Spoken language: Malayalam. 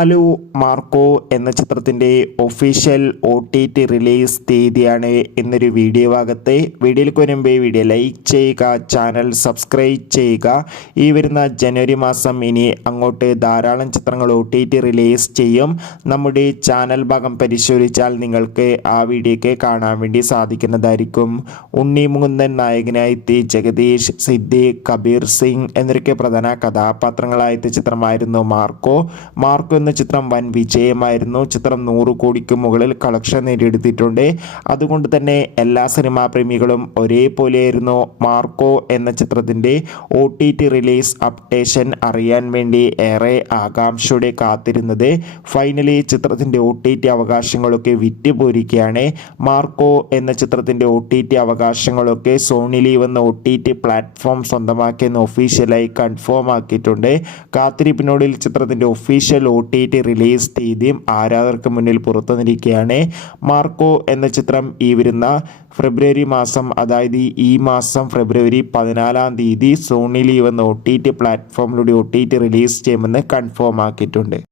ഹലോ മാർക്കോ എന്ന ചിത്രത്തിൻ്റെ ഒഫീഷ്യൽ OTT റിലീസ് തീയതിയാണ് എന്നൊരു വീഡിയോ ഭാഗത്തെ. വീഡിയോയിലേക്ക് വരുമ്പോൾ വീഡിയോ ലൈക്ക് ചെയ്യുക, ചാനൽ സബ്സ്ക്രൈബ് ചെയ്യുക. ഈ വരുന്ന ജനുവരി മാസം ഇനി അങ്ങോട്ട് ധാരാളം ചിത്രങ്ങൾ OTT റിലീസ് ചെയ്യും. നമ്മുടെ ചാനൽ ഭാഗം പരിശോധിച്ചാൽ നിങ്ങൾക്ക് ആ വീഡിയോയ്ക്ക് കാണാൻ വേണ്ടി സാധിക്കുന്നതായിരിക്കും. ഉണ്ണി മുകുന്ദൻ നായകനായെത്തി ജഗദീഷ്, സിദ്ദീഖ്, കബീർ സിംഗ് എന്നൊക്കെ പ്രധാന കഥാപാത്രങ്ങളായെത്തിയ ചിത്രമായിരുന്നു മാർക്കോ. മാർക്കോ ചിത്രം വൻ വിജയമായിരുന്നു. ചിത്രം 100 കോടിക്ക് മുകളിൽ കളക്ഷൻ നേടിയെടുത്തിട്ടുണ്ട്. അതുകൊണ്ട് തന്നെ എല്ലാ സിനിമാ പ്രേമികളും ഒരേപോലെയായിരുന്നു മാർക്കോ എന്ന ചിത്രത്തിൻ്റെ OTT റിലീസ് അപ്ഡേഷൻ അറിയാൻ വേണ്ടി ഏറെ ആകാംക്ഷയോടെ കാത്തിരുന്നത്. ഫൈനലി ചിത്രത്തിൻ്റെ OTT അവകാശങ്ങളൊക്കെ വിറ്റുപോയിരിക്കുകയാണ്. മാർക്കോ എന്ന ചിത്രത്തിൻ്റെ OTT അവകാശങ്ങളൊക്കെ സോണി ലീവ് എന്ന OTT പ്ലാറ്റ്ഫോം സ്വന്തമാക്കിയെന്ന് ഒഫീഷ്യലായി കൺഫേം ആക്കിയിട്ടുണ്ട്. കാത്തിരിപ്പിനോടിൽ ചിത്രത്തിൻ്റെ ഒഫീഷ്യൽ OTT റിലീസ് തീയതിയും ആരാധകർക്ക് മുന്നിൽ പുറത്തുവന്നിരിക്കുകയാണ്. മാർക്കോ എന്ന ചിത്രം ഈ വരുന്ന ഫെബ്രുവരി മാസം, അതായത് ഈ മാസം ഫെബ്രുവരി 14-ാം തീയതി സോണി ലീവ് എന്ന OTT പ്ലാറ്റ്ഫോമിലൂടെ OTT റിലീസ് ചെയ്യുമെന്ന് കൺഫേം ആക്കിയിട്ടുണ്ട്.